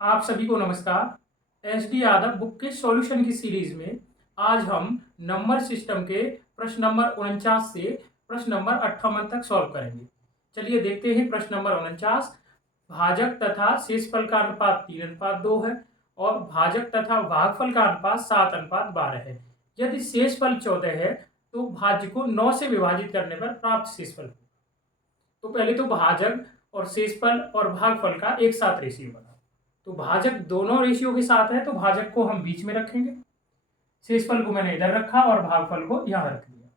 आप सभी को नमस्कार। एस डी यादव बुक के सॉल्यूशन की सीरीज में आज हम नंबर सिस्टम के प्रश्न नंबर 49 से प्रश्न नंबर 58 तक सॉल्व करेंगे। चलिए देखते हैं। प्रश्न नंबर 49, भाजक तथा शेषफल का अनुपात 3:2 है और भाजक तथा भागफल का अनुपात 7:12 है। यदि शेषफल 14 है तो भाज्य को 9 से विभाजित करने पर प्राप्त शेषफल होगा। तो पहले तो भाजक और शेषफल और भागफल का एक साथ रेशियो बना। तो भाजक दोनों रेशियो के साथ है तो भाजक को हम बीच में रखेंगे, शेषफल को मैंने इधर रखा और भागफल को यहाँ रख दिया।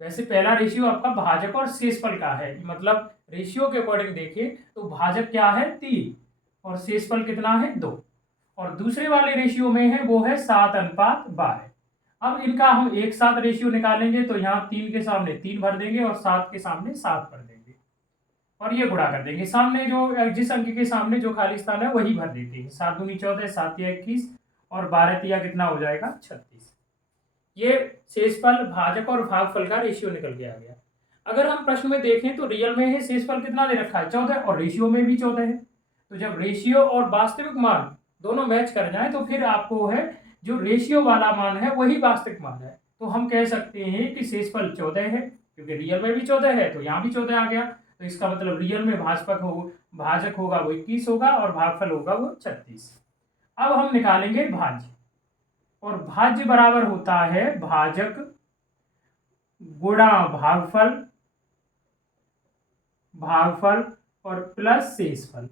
वैसे पहला रेशियो आपका भाजक और शेषफल का है, मतलब रेशियो के अकॉर्डिंग देखिए तो भाजक क्या है 3 और शेषफल कितना है 2 और दूसरे वाले रेशियो में है वो है 7:12। अब इनका हम एक साथ रेशियो निकालेंगे तो यहाँ 3 के सामने 3 भर देंगे और 7 के सामने 7 भर देंगे और ये गुणा कर देंगे। सामने जो जिस अंक के सामने जो खाली स्थान है वही भर देते हैं। 7 दूनी 14, 7 या 21 और 12 तिया कितना हो जाएगा 36। ये शेषफल भाजक और भागफल का रेशियो निकल के आ गया। अगर हम प्रश्न में देखें तो रियल में है शेषफल कितना दे रखा है 14 और रेशियो में भी 14 है। तो जब रेशियो और वास्तविक मान दोनों मैच कर जाए तो फिर आपको है जो रेशियो वाला मान है वही वास्तविक मान है। तो हम कह सकते हैं कि शेषफल 14 है क्योंकि रियल में भी 14 है तो यहाँ भी 14 आ गया। तो इसका मतलब रियल में भाजक होगा वो 21 होगा और भागफल होगा वो 36। अब हम निकालेंगे भाज्य और भाज्य बराबर होता है भाजक गुणा भागफल, भागफल और प्लस शेषफल।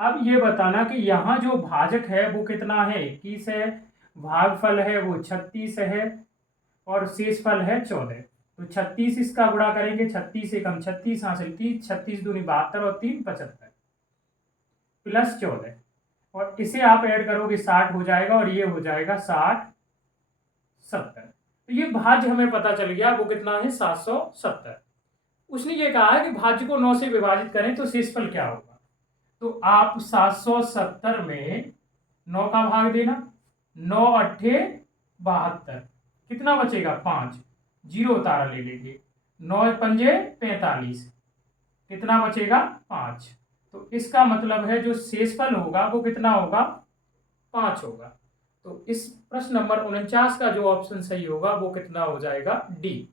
अब ये बताना कि यहाँ जो भाजक है वो कितना है 21 है, भागफल है वो 36 है और शेषफल है 14। तो 36 इसका गुणा करेंगे, 36 से कम 36 हासिल 30, 36 दूनी 72 और 3 75 प्लस 14 और इसे आप ऐड करोगे 60 हो जाएगा और ये हो जाएगा 60 70। तो ये भाज्य हमें पता चल गया वो कितना है 770। उसने ये कहा है कि भाज्य को 9 से विभाजित करें तो शेषफल क्या होगा। तो आप 770 में 9 का भाग देना, 9 अट्ठे 72, कितना बचेगा 5, जीरो उतारा ले लेंगे, 9 पंजे 45, कितना बचेगा 5। तो इसका मतलब है जो शेषफल होगा वो कितना होगा 5 होगा। तो इस प्रश्न नंबर 49 का जो ऑप्शन सही होगा वो कितना हो जाएगा डी।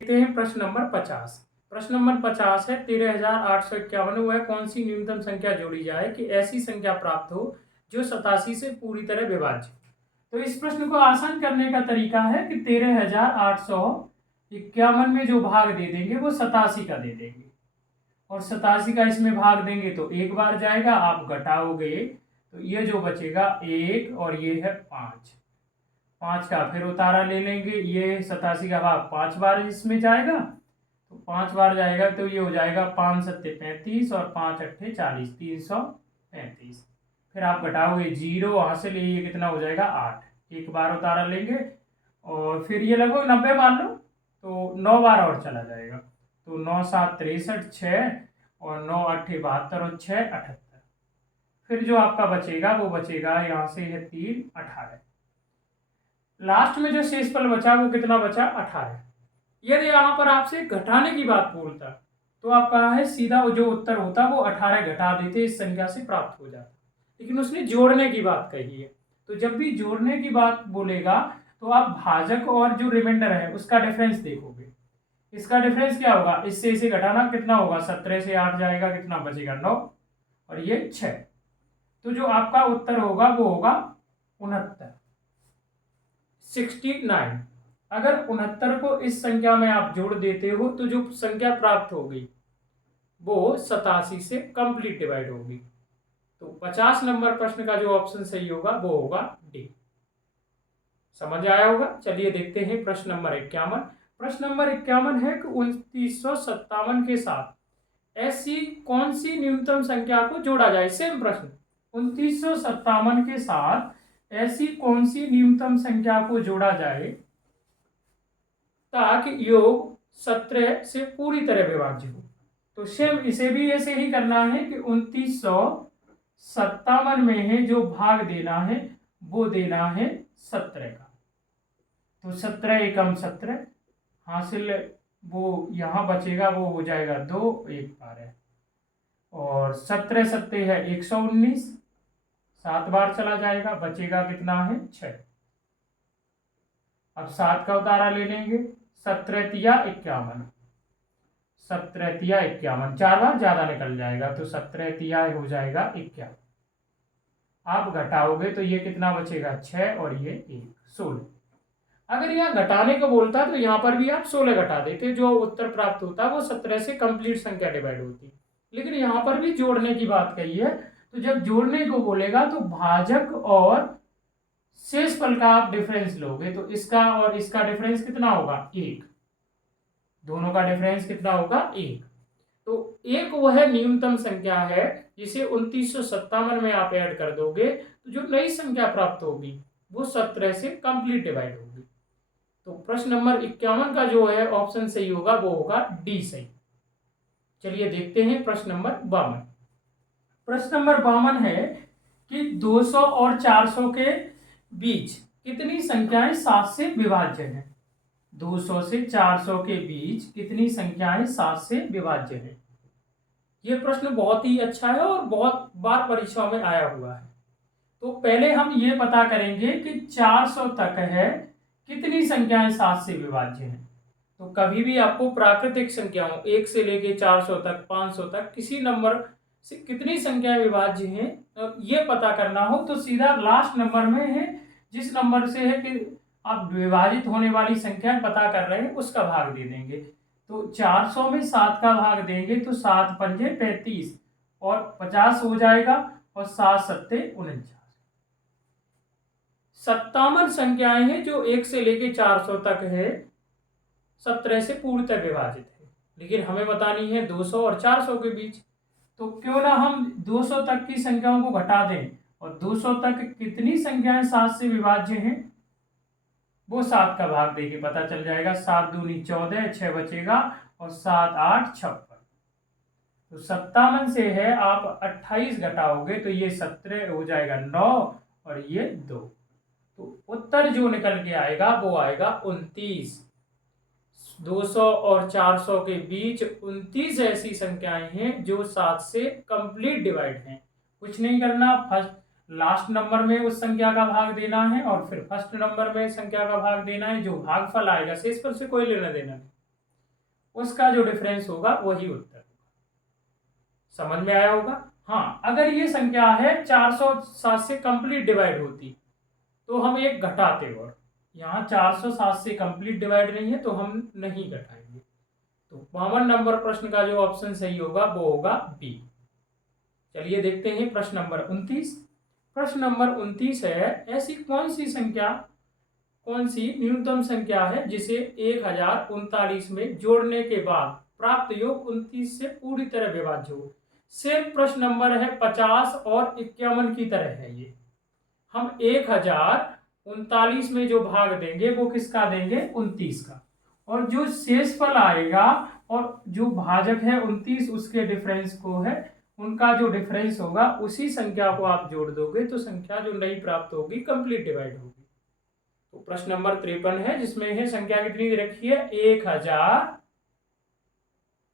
देखते हैं प्रश्न नंबर 50। प्रश्न नंबर 50 है 13,851 वह कौन सी न्यूनतम संख्या जोड़ी जाए कि ऐसी संख्या प्राप्त हो जो 87 से पूरी तरह विभाज्य। तो इस प्रश्न को आसान करने का तरीका है कि 13,851 में जो भाग दे देंगे वो 87 का दे देंगे और 87 का इसमें भाग देंगे तो एक बार जाएगा, आप घटाओगे तो ये जो बचेगा 1 और ये है 5, 5 का फिर उतारा ले लेंगे, ये 87 का भाग 5 बार इसमें जाएगा तो 5 बार जाएगा तो ये हो जाएगा 5 सत्ते 35 और 5 अट्ठे 40, 335। फिर आप घटाओगे जीरो, वहां से ले ये कितना हो जाएगा 8, एक बार उतारा लेंगे और फिर ये लगभग 90 मान लो तो 9 बार और चला जाएगा। तो 9 7 63 6 और 9 अट्ठे 72 और 6 78। फिर जो आपका बचेगा वो बचेगा यहाँ से है 3 18। लास्ट में जो शेषफल बचा वो कितना बचा 18। यदि यहाँ पर आपसे घटाने की बात बोलता तो आप कहा है सीधा जो उत्तर होता वो 18 घटा देते इस संख्या से प्राप्त हो जाता, लेकिन उसने जोड़ने की बात कही है। तो जब भी जोड़ने की बात बोलेगा तो आप भाजक और जो रिमाइंडर है उसका डिफरेंस देखोगे। इसका डिफरेंस क्या होगा, इससे इसे घटाना कितना होगा, 17 से 8 जाएगा, कितना बचेगा 9 और ये 6। तो जो आपका उत्तर होगा वो होगा 69, 69। अगर 69 को इस संख्या में आप जोड़ देते हो तो जो संख्या प्राप्त होगी वो 87 से कंप्लीट डिवाइड होगी। तो 50 नंबर प्रश्न का जो ऑप्शन सही होगा वो होगा डी। समझ आया होगा। चलिए देखते हैं प्रश्न नंबर 51। प्रश्न नंबर 51 है कि 2957 के साथ ऐसी कौन सी न्यूनतम संख्या को जोड़ा जाए। सेम प्रश्न, 2957 के साथ ऐसी कौन सी न्यूनतम संख्या को जोड़ा जाए ताकि योग 17 से पूरी तरह विभाज्य हो। तो सेम इसे भी ऐसे ही करना है कि 2957 में है जो भाग देना है वो देना है 17 का। तो 17 एकम 17 हासिल वो यहाँ बचेगा वो हो जाएगा 2, एक बार है और 17 सत्ते है 119, 7 बार चला जाएगा, बचेगा कितना है 6। अब 7 का उतारा ले लेंगे, 17 तिया 51, 17 तिया 51, 4 बार ज्यादा निकल जाएगा तो 17 तिया हो जाएगा 51। आप घटाओगे तो ये कितना बचेगा 6 और ये 1, 16। अगर यहाँ घटाने को बोलता तो यहाँ पर भी आप 16 घटा देते, जो उत्तर प्राप्त होता वो 17 से कंप्लीट संख्या डिवाइड होती। लेकिन यहाँ पर भी जोड़ने की बात कही है, तो जब जोड़ने को बोलेगा तो भाजक और शेषफल का आप डिफरेंस लोगे तो इसका और इसका डिफरेंस कितना होगा 1, दोनों का डिफरेंस कितना होगा 1। तो एक वह न्यूनतम संख्या है जिसे 2957 में आप ऐड कर दोगे तो जो नई संख्या प्राप्त होगी वो 17 से कंप्लीट डिवाइड होगी। तो प्रश्न नंबर 51 का जो है ऑप्शन सही होगा वो होगा डी सही। चलिए देखते हैं प्रश्न नंबर 52। प्रश्न नंबर 52 है कि 200 और 400 के बीच कितनी संख्याएं 7 से विभाज्य हैं। 200 से 400 के बीच कितनी संख्याएं 7 से विभाज्य हैं। यह प्रश्न बहुत ही अच्छा है और बहुत बार परीक्षाओं में आया हुआ है। तो पहले हम ये पता करेंगे कि 400 तक है कितनी संख्याएं 7 से विभाज्य हैं। तो कभी भी आपको प्राकृतिक संख्याओं 1 से लेके 400 तक 500 तक किसी नंबर से कितनी संख्याएं विभाज्य हैं ये पता करना हो तो सीधा लास्ट नंबर में है, जिस नंबर से है कि आप विभाजित होने वाली संख्या पता कर रहे हैं उसका भाग दे देंगे। तो 400 में 7 का भाग देंगे तो 7 पंजे 35 और 50 हो जाएगा और 7 सत्ते 49। 57 संख्याएं हैं जो 1 से लेके 400 तक है 17 से पूर्णतः विभाजित है, लेकिन हमें बतानी है 200 और 400 के बीच। तो क्यों ना हम 200 तक की संख्याओं को घटा दें और 200 तक कितनी संख्याएं 7 से विभाज्य हैं वो 7 का भाग देके पता चल जाएगा। 7 दूनी 14, 6 बचेगा और 7 8 56। तो 57 से है आप 28 घटाओगे तो ये 17 हो जाएगा 9 और ये 2। तो उत्तर जो निकल के आएगा वो आएगा 29। 200 और 400 के बीच 29 ऐसी संख्याएं हैं जो 7 से कंप्लीट डिवाइड हैं। कुछ नहीं करना, फर्स्ट लास्ट नंबर में उस संख्या का भाग देना है और फिर फर्स्ट नंबर में संख्या का भाग देना है। जो भागफल आएगा शेषफल से कोई लेना देना नहीं, उसका जो डिफरेंस होगा वही उत्तर होगा। समझ में आया होगा। हाँ, अगर ये संख्या है 400 7 से कंप्लीट डिवाइड होती तो हम एक घटाते, और यहाँ 400 7 से कंप्लीट डिवाइड नहीं है तो हम नहीं घटाएंगे। तो 52 नंबर प्रश्न का जो ऑप्शन सही होगा वो होगा बी। चलिए देखते हैं प्रश्न नंबर 29। प्रश्न नंबर 29 है ऐसी कौन सी न्यूनतम संख्या है जिसे 1039 में जोड़ने के बाद प्राप्त योग 29 से पूरी तरह विभाज्य हो। सेम प्रश्न नंबर है 50 और 51 की तरह है। ये हम 1039 में जो भाग देंगे वो किसका देंगे 29 का, और जो शेषफल आएगा और जो भाजक है 29 उसके डिफरेंस को है, उनका जो डिफरेंस होगा उसी संख्या को आप जोड़ दोगे तो संख्या जो नई प्राप्त होगी कंप्लीट डिवाइड होगी। तो प्रश्न नंबर 53 है जिसमें है संख्या कितनी दे रखी है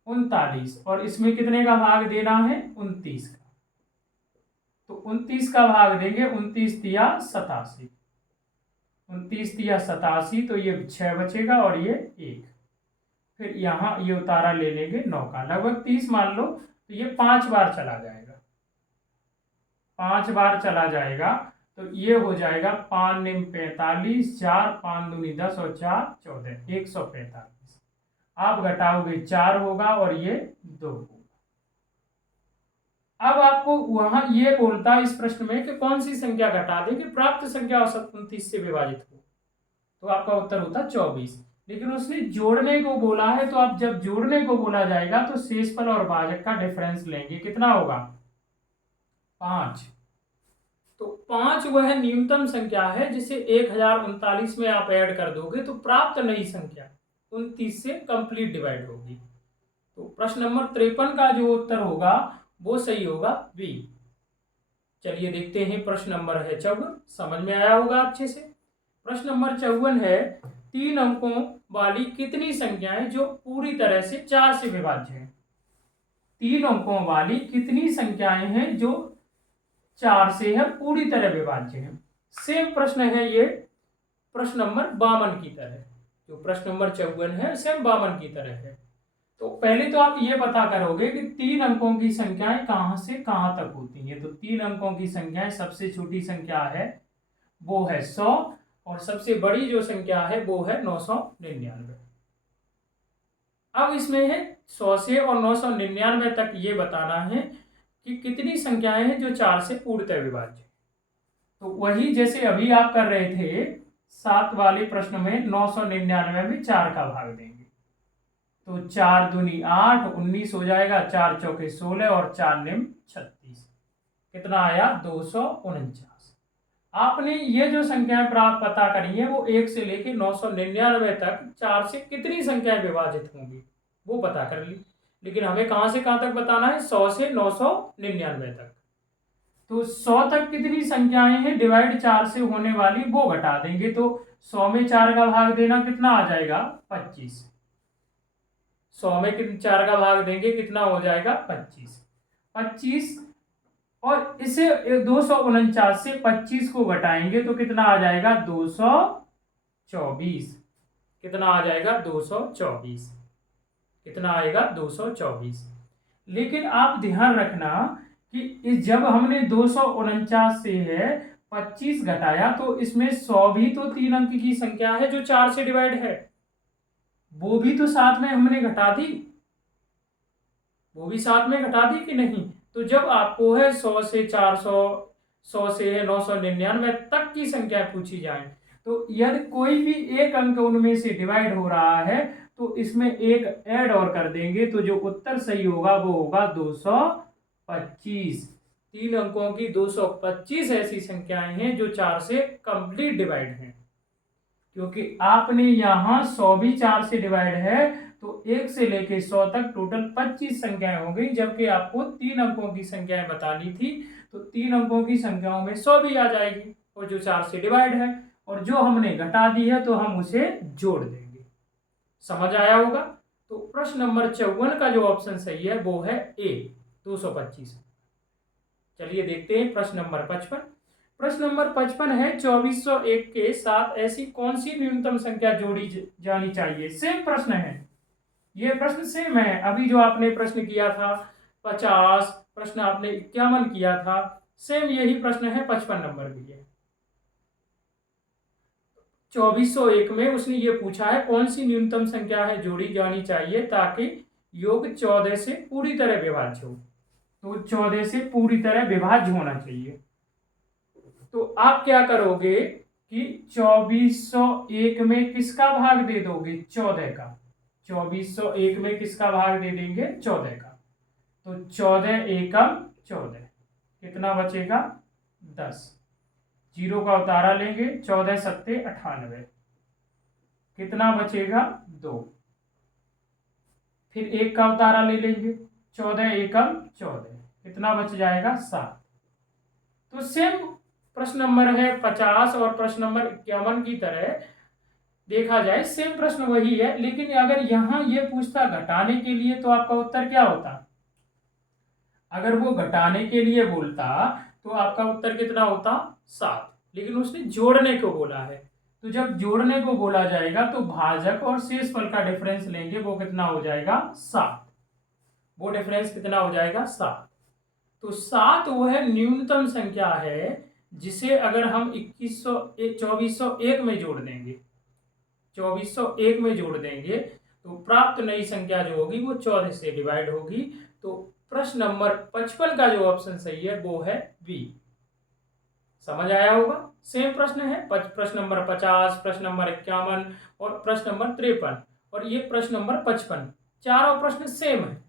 1039 और इसमें कितने का भाग देना है 29 का। तो 29 का भाग देंगे 29 तिया 87, 29 तिया 87 तो ये 6 बचेगा और ये 1। फिर यहाँ ये उतारा ले लेंगे 9 का, लगभग 30 मान लो तो ये 5 बार चला जाएगा। 5 बार चला जाएगा तो ये हो जाएगा 5 निम 45, 4 5 दूनी 10 और 4 14, 145। आप घटाओगे 4 होगा और ये 2 होगा। अब आपको वहां ये बोलता है इस प्रश्न में कि कौन सी संख्या घटा दे कि प्राप्त संख्या औसत 29 से विभाजित हो, तो आपका उत्तर होता 24। लेकिन उसने जोड़ने को बोला है तो आप जब जोड़ने को बोला जाएगा तो शेषफल और भाजक का डिफरेंस लेंगे, कितना होगा 5। तो 5 वह न्यूनतम संख्या है जिसे 1039 में आप ऐड कर दोगे तो प्राप्त नई संख्या 29 से कंप्लीट डिवाइड होगी। तो प्रश्न नंबर 53 का जो उत्तर होगा वो सही होगा बी। चलिए देखते हैं प्रश्न नंबर है 54। समझ में आया होगा अच्छे से। प्रश्न नंबर 54 है 3 अंकों वाली कितनी संख्याएं जो पूरी तरह से 4 से विभाज्य है। 3 अंकों वाली कितनी संख्याएं हैं जो 4 से है पूरी तरह विभाज्य है। सेम प्रश्न है ये प्रश्न नंबर 52 की तरह, जो प्रश्न नंबर 54 है सेम 52 की तरह है। तो पहले तो आप ये पता करोगे कि 3 अंकों की संख्याएं कहां से कहां तक होती हैं। तो 3 अंकों की संख्याएं, सबसे छोटी संख्या है वो है 100 और सबसे बड़ी जो संख्या है वो है 999। अब इसमें है 100 से और 999 तक ये बताना है कि कितनी संख्याएं हैं जो 4 से पूर्णतः विभाज्य। तो वही जैसे अभी आप कर रहे थे 7 वाले प्रश्न में 999 में 4 का भाग देंगे, तो 4 दूनी 8, 19 हो जाएगा, 4 चौके 16 और 4 निम 36। कितना आया? 249। आपने ये जो संख्याएं प्राप्त पता करी है वो 1 से लेके 999 तक 4 से कितनी संख्याएं विभाजित होंगी वो पता कर ली। लेकिन हमें कहां से कहां तक बताना है? 100 से 999 तक। तो 100 तक कितनी संख्याएं हैं डिवाइड 4 से होने वाली वो घटा देंगे। तो 100 में 4 का भाग देना कितना आ जाएगा? 25। 100 में 4 का भाग देंगे कितना हो जाएगा? 25। 25 और इसे 249 से 25 को घटाएंगे तो कितना आ जाएगा? 224। कितना आ जाएगा? 224। कितना आएगा? 224। लेकिन आप ध्यान रखना कि जब हमने 249 से है 25 घटाया तो इसमें 100 भी तो 3 अंक की संख्या है जो 4 से डिवाइड है, वो भी तो साथ में हमने घटा दी, वो भी साथ में घटा दी कि नहीं? तो जब आपको है 100 से 400, 100 से है 999 तक की संख्या पूछी जाए तो यदि कोई भी एक अंक उनमें से डिवाइड हो रहा है तो इसमें एक ऐड और कर देंगे, तो जो उत्तर सही होगा वो होगा 225। 3 अंकों की 225 ऐसी संख्याएं हैं जो 4 से कंप्लीट डिवाइड हैं। क्योंकि आपने यहां 100 भी 4 से डिवाइड है तो 1 से लेके 100 तक टोटल 25 संख्याएं हो गई, जबकि आपको 3 अंकों की संख्याएं बतानी थी। तो 3 अंकों की संख्याओं में 100 भी आ जाएगी और जो 4 से डिवाइड है, और जो हमने घटा दी है तो हम उसे जोड़ देंगे। समझ आया होगा? तो प्रश्न नंबर 54 का जो ऑप्शन सही है वो है ए, 225। चलिए देखते हैं प्रश्न नंबर 55। प्रश्न नंबर 55 है 2401 के साथ ऐसी कौन सी न्यूनतम संख्या जोड़ी जानी चाहिए। सेम प्रश्न है, ये प्रश्न सेम है। अभी जो आपने प्रश्न किया था 50, प्रश्न आपने 51 किया था, सेम यही प्रश्न है 55 नंबर भी है। 2401 में उसने ये पूछा है कौन सी न्यूनतम संख्या है जोड़ी जानी चाहिए ताकि योग 14 से पूरी तरह विभाज्य हो। तो 14 से पूरी तरह विभाज्य होना चाहिए। तो आप क्या करोगे कि 2401 में किसका भाग दे दोगे? 14 का। 2401 में किसका भाग दे देंगे? 14 का। तो 14 एकम 14, कितना बचेगा? 10। 0 का उतारा लेंगे, 14 सत्ते 98, कितना बचेगा? 2। फिर 1 का उतारा ले लेंगे, 14 एकम 14, कितना बच जाएगा? 7। तो सेम प्रश्न नंबर है 50 और प्रश्न नंबर 51 की तरह देखा जाए सेम प्रश्न वही है, लेकिन अगर यहां ये पूछता घटाने के लिए तो आपका उत्तर क्या होता? अगर वो घटाने के लिए बोलता तो आपका उत्तर कितना होता? 7। लेकिन उसने जोड़ने को बोला है, तो जब जोड़ने को बोला जाएगा तो भाजक और शेषफल का डिफरेंस लेंगे, वो कितना हो जाएगा? 7। वो डिफरेंस कितना हो जाएगा? 7। तो 7 वो है न्यूनतम संख्या है जिसे अगर हम 2401 में जोड़ देंगे, 2401 में जोड़ देंगे तो प्राप्त नई संख्या जो होगी वो 14 से डिवाइड होगी। तो प्रश्न नंबर 55 का जो ऑप्शन सही है वो है बी। समझ आया होगा? सेम प्रश्न है प्रश्न नंबर 50, प्रश्न नंबर 51 और प्रश्न नंबर 53 और ये प्रश्न नंबर 55, चारों प्रश्न सेम है।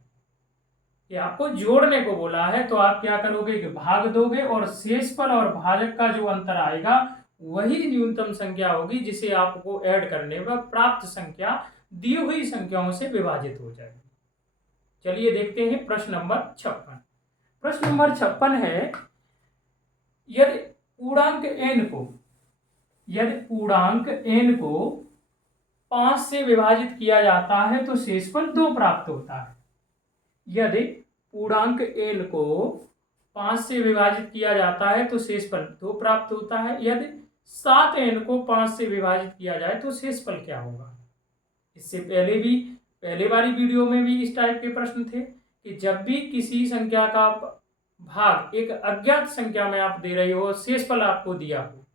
ये आपको जोड़ने को बोला है तो आप क्या करोगे कि भाग दोगे और शेषफल और भाजक का जो अंतर आएगा वही न्यूनतम संख्या होगी जिसे आपको ऐड करने पर प्राप्त संख्या दी हुई संख्याओं से विभाजित हो जाएगी। चलिए देखते हैं प्रश्न नंबर 56। प्रश्न नंबर 56 है यदि पूर्णांक n को 5 से विभाजित किया जाता है तो शेषफल 2 प्राप्त होता है। यदि पूर्णांक n को 5 से विभाजित किया जाता है तो शेषफल 2 प्राप्त होता है। यदि 7n को 5 से विभाजित किया जाए तो शेषफल क्या होगा। इससे पहले वाली वीडियो में भी इस टाइप के प्रश्न थे कि जब भी किसी संख्या का भाग एक अज्ञात संख्या में आप दे रहे हो, शेषफल आपको दिया हो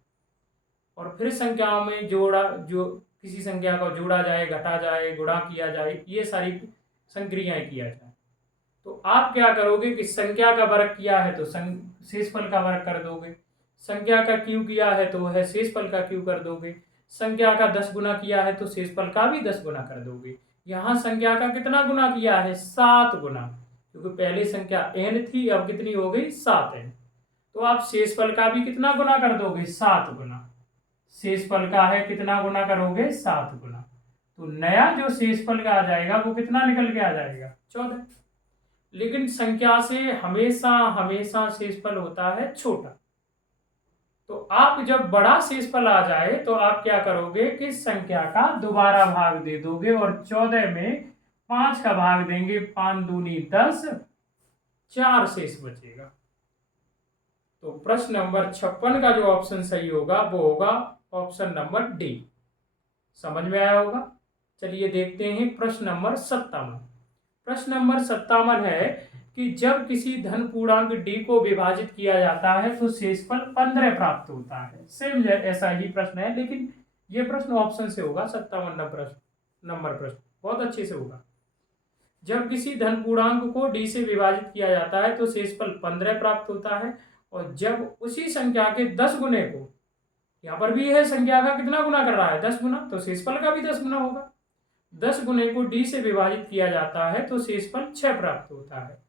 और फिर संख्याओं में जो किसी संख्या को जोड़ा जाए, घटा जाए, गुणा किया जाए, ये सारी संक्रियाएं किया जाए, तो आप क्या करोगे कि संख्या का वर्ग किया है तो शेषफल का वर्ग कर दोगे, संख्या का क्यू किया है तो वह शेषफल का क्यू कर दोगे, संख्या का 10 गुना किया है तो शेषफल का भी 10 गुना कर दोगे। यहाँ संख्या का कितना गुना किया है, 7 गुना, क्योंकि पहले संख्या n थी, अब कितनी हो गई, 7n। तो आप शेषफल का भी कितना गुना कर दोगे, 7 गुना। शेषफल का है कितना गुना करोगे, 7 गुना। तो नया जो शेषफल का आ जाएगा वो कितना निकल के आ जाएगा, 14। लेकिन संख्या से हमेशा हमेशा शेषफल होता है छोटा। तो आप जब बड़ा शेषफल आ जाए तो आप क्या करोगे कि संख्या का दोबारा भाग दे दोगे और 14 में 5 का भाग देंगे, 5 दूनी 10, 4 शेष बचेगा। तो प्रश्न नंबर 56 का जो ऑप्शन सही होगा वो होगा ऑप्शन नंबर डी। समझ में आया होगा। चलिए देखते हैं प्रश्न नंबर 57। प्रश्न नंबर 57 है कि जब किसी धन पूर्णांक d को विभाजित किया जाता है तो शेषफल 15 प्राप्त होता है। सेम ऐसा ही प्रश्न है, लेकिन ये प्रश्न ऑप्शन से होगा। 57 नंबर प्रश्न बहुत अच्छे से होगा। जब किसी धन पूर्णांक को d से विभाजित किया जाता है तो शेषफल 15 प्राप्त होता है, और जब उसी संख्या के 10 गुने को, यहाँ पर भी यह संख्या का कितना गुना कर रहा है, 10 गुना, तो शेषफल का भी 10 गुना होगा। 10 गुने को d से विभाजित किया जाता है तो शेषफल 6 प्राप्त होता है।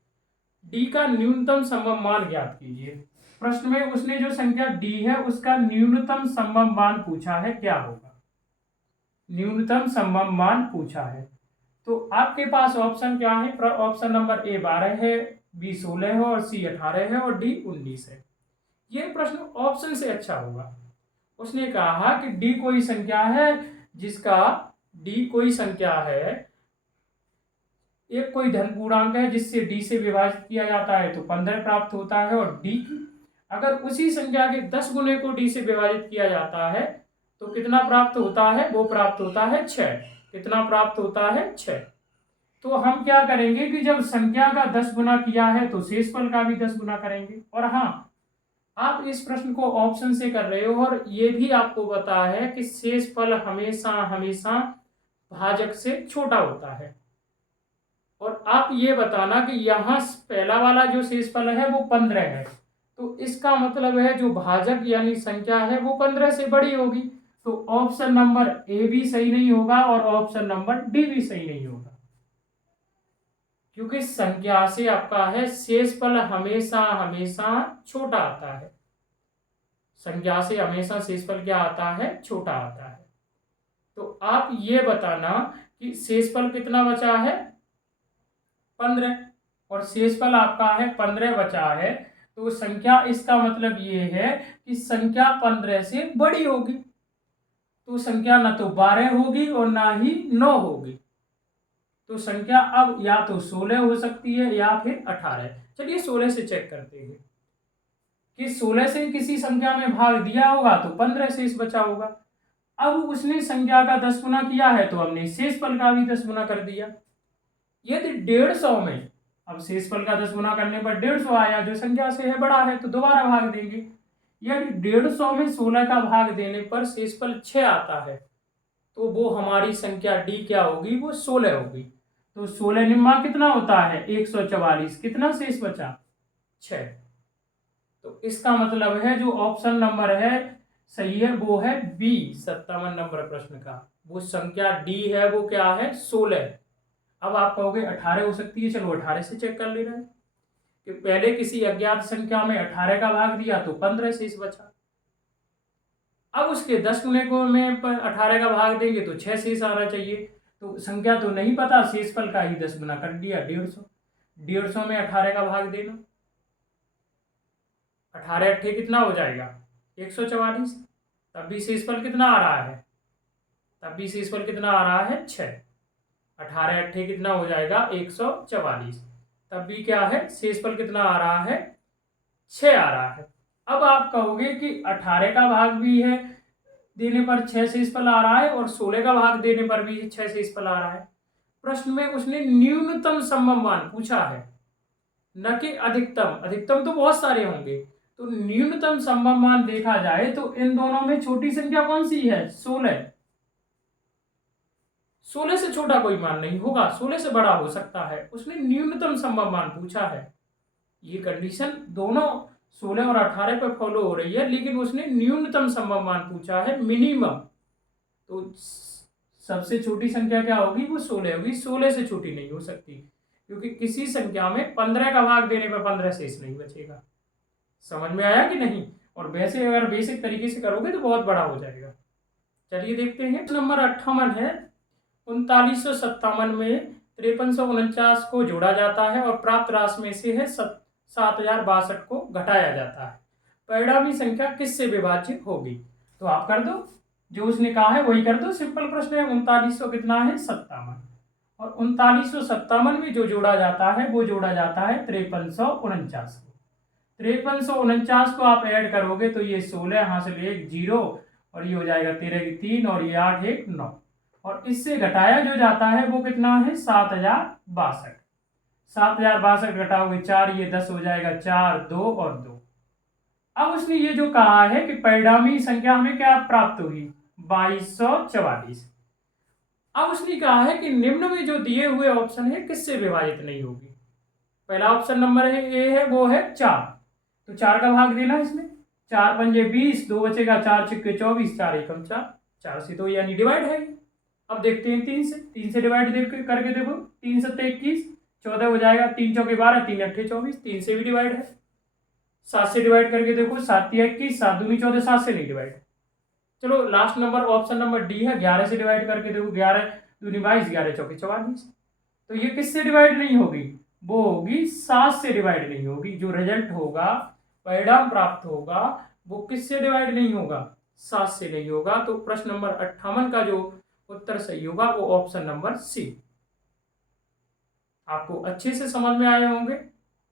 d का न्यूनतम संभव मान ज्ञात कीजिए। प्रश्न में उसने जो संख्या d है उसका न्यूनतम संभव मान पूछा है, क्या होगा, न्यूनतम संभव मान पूछा है। तो आपके पास ऑप्शन क्या है, ऑप्शन नंबर ए 12 है, बी 16 है और सी 18 है और डी 19 है। यह प्रश्न ऑप्शन से अच्छा होगा। उसने कहा कि d कोई संख्या है जिसका d कोई संख्या है, एक कोई धन पूर्णांक है जिससे d से विभाजित किया जाता है तो 15 प्राप्त होता है, और d अगर उसी संख्या के 10 गुने को d से विभाजित किया जाता है तो कितना प्राप्त होता है, वो प्राप्त होता है 6। कितना प्राप्त होता है, 6। तो हम क्या करेंगे कि जब संख्या का 10 गुना किया है तो शेषफल का भी 10 गुना करेंगे। और हाँ, आप इस प्रश्न को ऑप्शन से कर रहे हो और ये भी आपको पता है कि शेषफल हमेशा हमेशा भाजक से छोटा होता है। और आप ये बताना कि यहाँ पहला वाला जो शेषफल है वो 15 है, तो इसका मतलब है जो भाजक यानी संख्या है वो 15 से बड़ी होगी। तो ऑप्शन नंबर ए भी सही नहीं होगा और ऑप्शन नंबर डी भी सही नहीं होगा, क्योंकि संख्या से आपका है शेषफल हमेशा हमेशा छोटा आता है। संख्या से हमेशा शेषफल क्या आता है, छोटा आता है। तो आप ये बताना कि शेषफल कितना बचा है, 15, और शेषफल आपका है 15 बचा है। तो संख्या, इसका मतलब ये है कि संख्या 15 से बड़ी होगी। तो संख्या ना तो 12 होगी और ना ही 9 होगी। तो संख्या अब या तो 16 हो सकती है या फिर 18। चलिए 16 से चेक करते हैं कि 16 से किसी संख्या में भाग दिया होगा तो 15 शेष बचा होगा। अब उसने संख्या का 10 गुना किया है तो हमने शेषफल का भी 10 गुना कर दिया। यदि 150 में, अब शेषफल का 10 गुना करने पर 150 आया, जो संख्या से है बड़ा है तो दोबारा भाग देंगे। यदि 150 में 16 का भाग देने पर शेषफल 6 आता है तो वो हमारी संख्या डी क्या होगी, वो 16 होगी। तो 16 निम्मा कितना होता है, 144। कितना शेष बचा, 6। तो इसका मतलब है जो ऑप्शन नंबर है सही है वो है बी। 57 नंबर प्रश्न का वो संख्या डी है वो क्या है, 16। अब आप कहोगे 18 हो सकती है, चलो 18 से चेक कर ले रहे हैं कि पहले किसी अज्ञात संख्या में 18 का भाग दिया तो 15 शेष बचा। अब उसके 10 गुने को में 18 का भाग देंगे तो 6 शेष आना चाहिए। तो संख्या तो नहीं पता, शेषफल का ही 10 गुना कर दिया, 150। 150 में 18 का भाग देना, 18 अट्ठे कितना हो जाएगा, 144। तब भी शेषफल कितना आ रहा है, तब भी शेषफल कितना आ रहा है, 6। 18 अट्ठे कितना हो जाएगा, 144। तब भी क्या है, शेषफल कितना आ रहा है, 6 आ रहा है। अब आप कहोगे कि 18 का भाग भी है देने पर 6 शेषफल आ रहा है और 16 का भाग देने पर भी 6 शेषफल आ रहा है। प्रश्न में उसने न्यूनतम संभव मान पूछा है, न कि अधिकतम। अधिकतम तो बहुत सारे होंगे, तो न्यूनतम संभव मान देखा जाए तो इन दोनों में छोटी संख्या कौन सी है, 16। 16 से छोटा कोई मान नहीं होगा, 16 से बड़ा हो सकता है। उसने न्यूनतम संभव मान पूछा है। ये कंडीशन दोनों 16 और 18 पे फॉलो हो रही है, लेकिन उसने न्यूनतम संभव मान पूछा है, मिनिमम। तो सबसे छोटी संख्या क्या होगी, वो 16 होगी, 16 से छोटी नहीं हो सकती, क्योंकि किसी संख्या में 15 का भाग देने पर 15 शेष नहीं बचेगा। समझ में आया कि नहीं? और वैसे अगर बेसिक तरीके से करोगे तो बहुत बड़ा हो जाएगा। चलिए देखते हैं। नंबर 58 है, 3957 में 5349 को जोड़ा जाता है और प्राप्त राशि में से है 7062 को घटाया जाता है। परिणामी संख्या किससे विभाज्य होगी? तो आप कर दो, जो उसने कहा है वही कर दो, सिंपल प्रश्न है। 3900 कितना है, 57, और 3957 में जो जोड़ा जाता है वो जोड़ा जाता है 5349 को। 5349 को आप ऐड करोगे तो ये 16, यहाँ से 1 0, और ये हो जाएगा 13 की 3, और ये 8 1 9, और इससे घटाया जो जाता है वो कितना है, 7062। 7062 घटाओगे 4, ये 10 हो जाएगा, 4 2 और 2। अब उसने ये जो कहा है कि परिणामी संख्या हमें क्या प्राप्त हुई, 2244। अब उसने कहा है कि निम्न में जो दिए हुए ऑप्शन है किससे विभाजित नहीं होगी। पहला ऑप्शन नंबर है ए है, वो है 4, तो 4 का भाग देना इसमें, 4 पंजे 20, 2 बचेगा, 4 छक्के 24, 4 एकम 4, 4 से तो यानी डिवाइड है। अब देखते हैं 3 से डिवाइड करके देखो, 3 7 21, 14 हो जाएगा, 3 चौके 12, 3 8 24, 3 से भी डिवाइड है। 7 से डिवाइड करके देखो, 7 21, 7 दूनी 14, 7 से नहीं डिवाइड। चलो last number option number D है, 11 से डिवाइड करके देखो, 11 दूनी 22, 11 चौके 44। तो ये किससे डिवाइड नहीं होगी, वो होगी 7 से डिवाइड नहीं होगी। जो रिजल्ट होगा, परिणाम प्राप्त होगा, वो किससे डिवाइड नहीं होगा, 7 से नहीं होगा। तो प्रश्न नंबर 58 का जो उत्तर सही होगा वो ऑप्शन नंबर सी। आपको अच्छे से समझ में आए होंगे।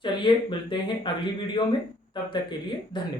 चलिए मिलते हैं अगली वीडियो में, तब तक के लिए धन्यवाद।